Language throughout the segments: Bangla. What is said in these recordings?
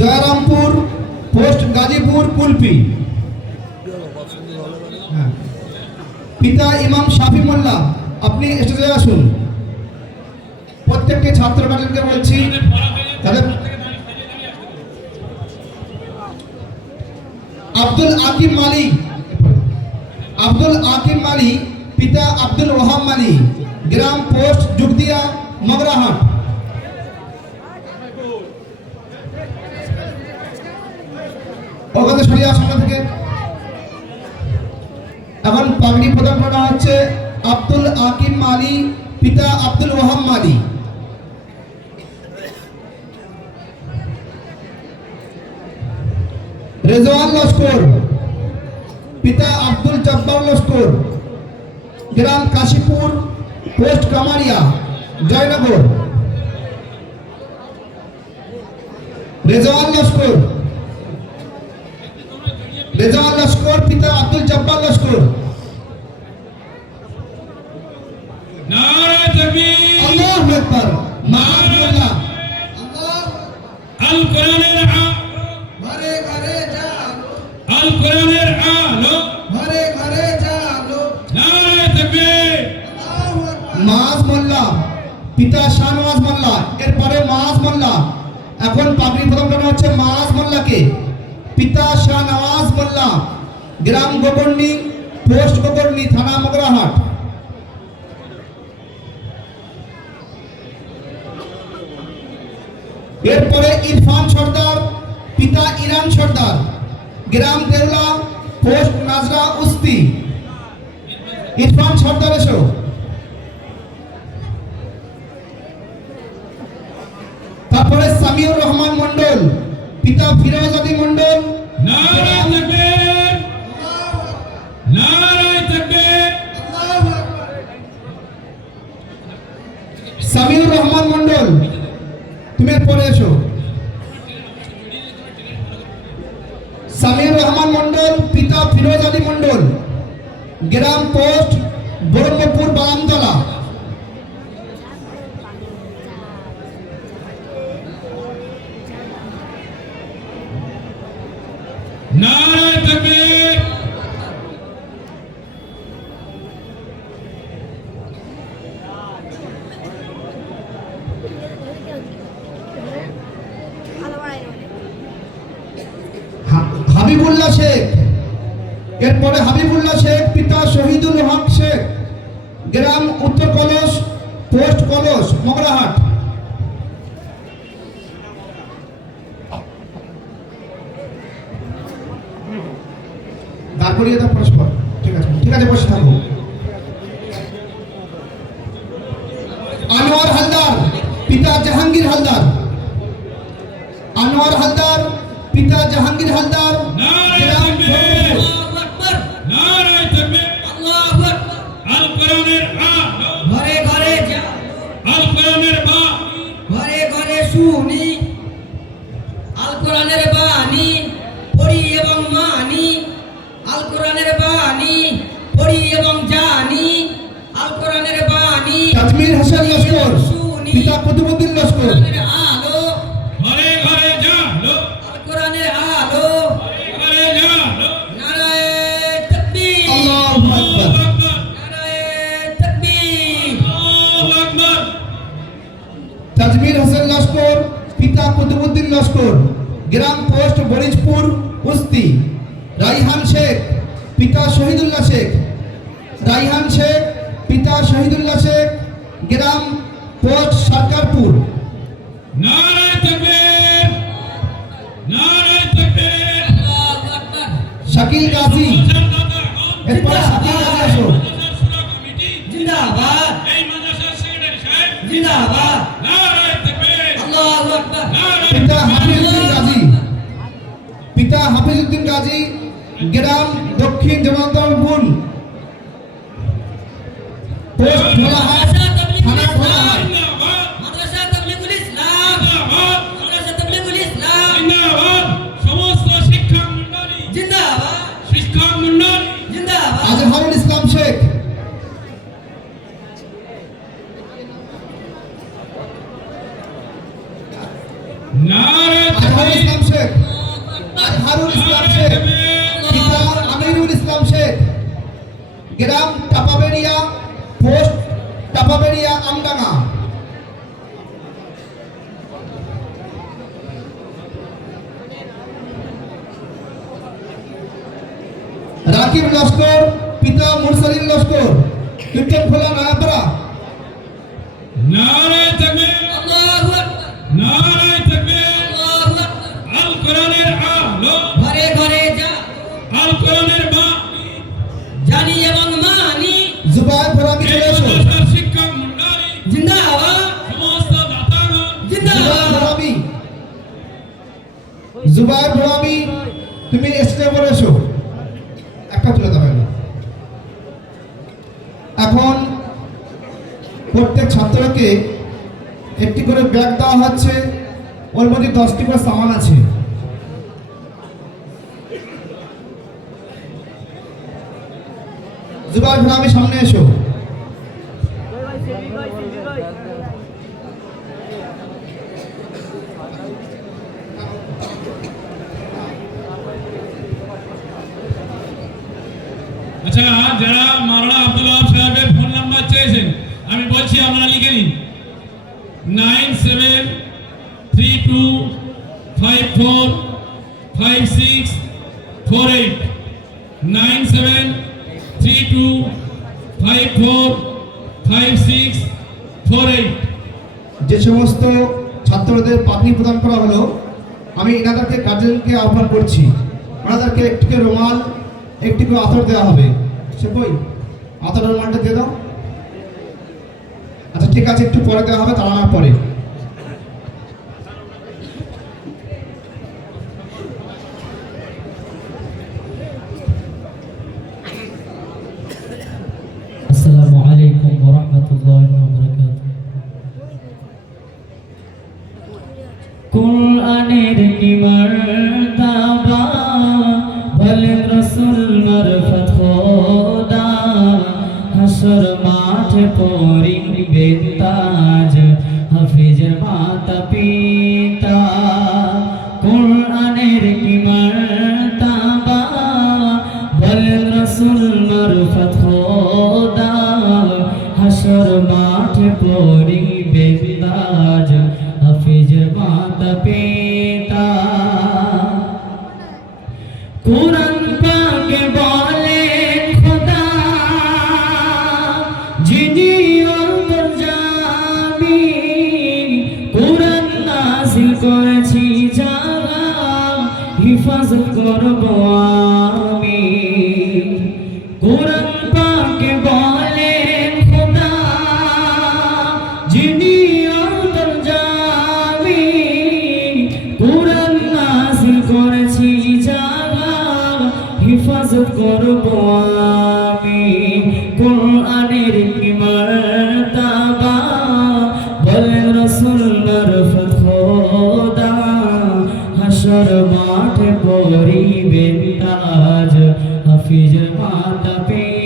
জয়রামপুর, পোস্ট গাজীপুর, কুলপি। হ্যাঁ। পিতা ইমাম শাফি মোল্লা, আপনি স্টেজে আসুন। প্রত্যেকটি ছাত্র ছাত্রীকে বলছি, তাদের আব্দুল আকিম মালি, আব্দুল আকিম মালি, পিতা আব্দুল ওহাব মালি, গ্রাম পোস্ট, যুগদিয়া, মগরাহাট। ওখানে সরিয়ে সামনে থেকে। এখন পাগড়ি প্রদান করা হচ্ছে আব্দুল আকিম মালি পিতা আব্দুল ওহাব মালি রেজওয়ান লস্কর পিতা আব্দুল জব্বার লস্কর গ্রাম কাশীপুর, পোস্ট কামারিয়া, জয়নগর। রেজওয়ান লস্কর রেজওয়ান লস্কর পিতা আব্দুল জব্বার লস্কর। নারে তাকবীর। আল্লাহু আকবার। মাশাআল্লাহ আল কোরআনের আ- ঘরে ঘরে জানো আল কোরআনের আলো। ঘরে ঘরে জানো নারে তাকবীর। মাজ মোল্লা। পিতা শাহনওয়াজ মোল্লা। এরপরে মাজ মোল্লা। এখন প্রদান করা হচ্ছে মাজ মোল্লাকে। পিতা শাহনওয়াজ মোল্লা, গ্রাম গোকর্ণী পোস্ট গোকর্ণী থানা মগরাহাট। এরপরে ইরফান সর্দার, পিতা ইরান সর্দার, গ্রাম দেউলা, পোস্ট নাজরা উস্তি। ইরফান সর্দার, এসো। তারপরে সামিউর রহমান মন্ডল পিতা ফিরোজ আলী মন্ডল নারে তাকবীর নারে তাকবীর সামিউর রহমান মন্ডল তুমি পরে এসো সামিউর রহমান মন্ডল পিতা ফিরোজ আলী মন্ডল গ্রাম পোস্ট ব্রহ্মপুর বারামতলা নারে তাকবীর হা- হাবিবুল্লাহ শেখ হাবিবুল্লাহ শেখ পিতা শহীদুল হক শেখ গ্রাম উত্তর কলস পোস্ট কলস মগরাহাট। পিতা কুতুবুদ্দিন লস্কর গ্রাম পোস্ট বরিজপুর উস্তি রাইহান শেখ পিতা শহীদুল্লাহ শেখ। রাইহান শেখ পিতা শহীদুল্লাহ শেখ গ্রাম পোস্ট সরকারপুর। নারে তাকবীর নারে তাকবীর। আল্লাহু আকবার শাকিল গাজী। এরপরে শাকিল গাজী আসো জিন্দাবাদ। জিন্দাবাদ নারে তাকবীর আল্লাহু আকবার নারে পিতা হাফিজউদ্দিন গাজী পিতা হাফিজউদ্দিন গাজী গ্রাম দক্ষিণ জমান্তরপুর পোস্ট গ্রাম টাপাবেড়িয়া পোস্ট টাপাবেড়িয়া আমডাঙ্গা। রাকিব লস্কর পিতা মুরসালিন লস্কর কীর্তন খোলা নয়াপাড়া। জুবায়ের ফরামি তুমি এসো। একটা তুলে দেবে এখন প্রত্যেক ছাত্রকে একটি করে ব্যাগ দেওয়া হচ্ছে ওর মধ্যে দশটি করে সামান আছে। জুবায়ের ফরামি সামনে এসো। আচ্ছা যারা মাওলানা আব্দুল ওয়াহাব সাহেবের ফোন নাম্বার চেয়েছেন, আমি বলছি, আপনারা লিখে নিন। Nine seven three two five four five six four eight. Nine seven three two five four five six four eight. যে সমস্ত ছাত্রদের পাগড়ি প্রদান করা হলো, আমি এনাদেরকে, গার্জেনকে আহ্বান করছি। ওনাদেরকে একটি করে রুমাল একটি করে আতর দেওয়া হবে। সে বই আতরের মানটা দিয়ে দাও। আচ্ছা ঠিক আছে, একটু পরে দেওয়া হবে তারা পরে। কোরআনের নিমার মারফত খোদা হাসর মাঠে পরিবে তাজ হাফিজের মাতা পিতা কোরআনের করেছি যারা হিফাজত করব আমি। কোরআন পাকে বলে পরিবেন তাজ হাফিজ মাতা পিতা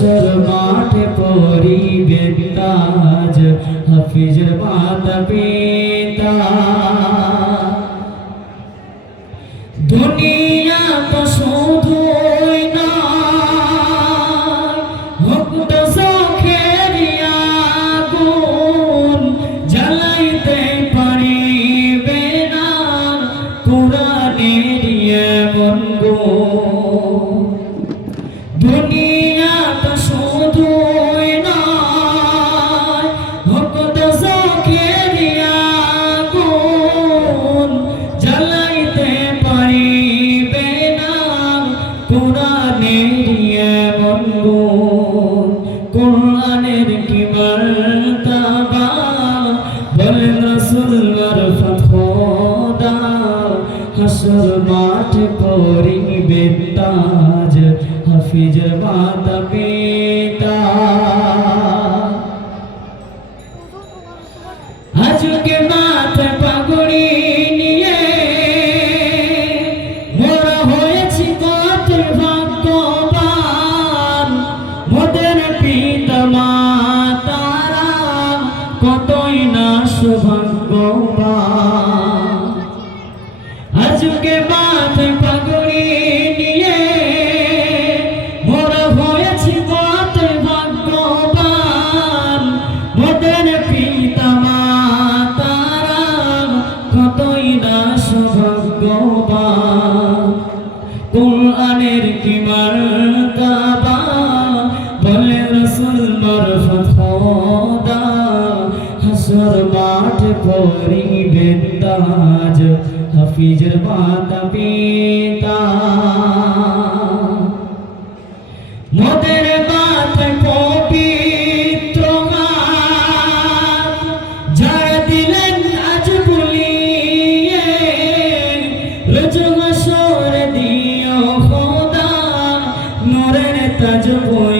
মানুষের মাঠ ফিজর মাতা পিতা। মোদের মাথায় পবিত্র ঝাড় দিলেন আজ বলিয়ে রজমা সর দিও খোদা, নরের তাজ বই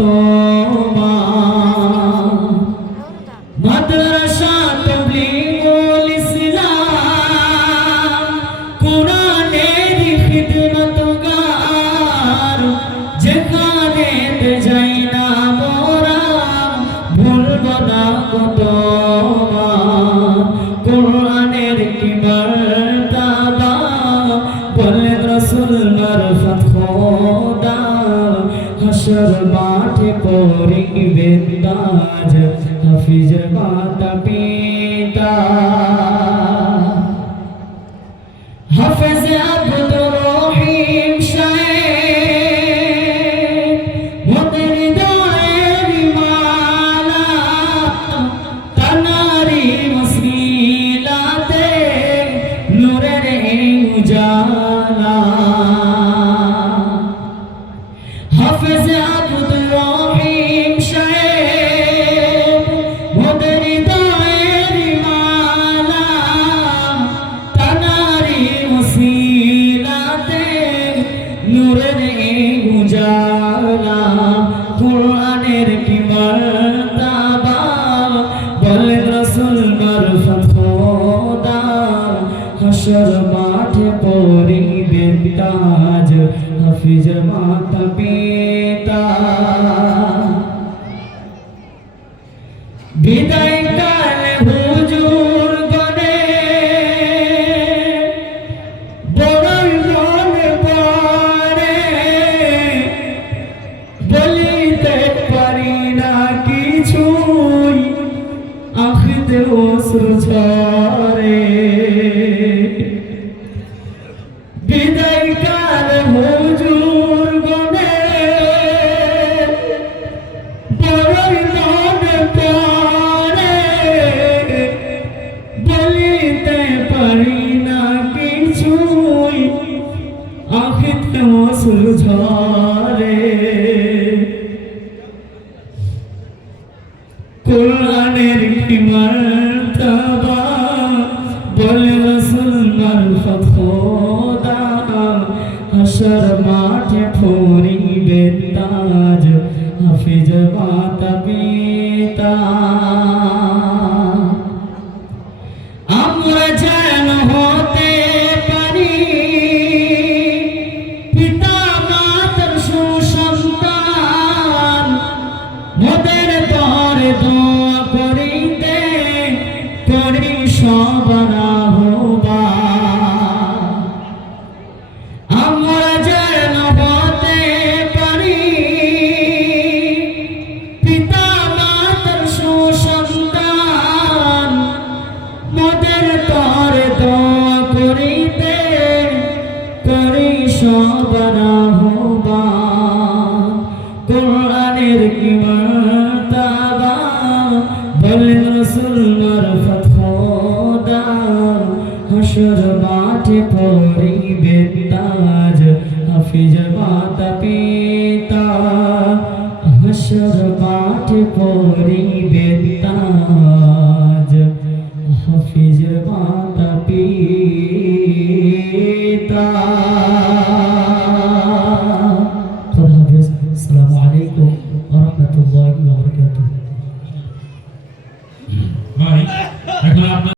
মতো হাসর মাঠে পড়িবে তাজ হাফিজ মাতা পিতা सुलझा रे বলেন রসুল মারফত বাটে হাসর মাঠে পড়িবে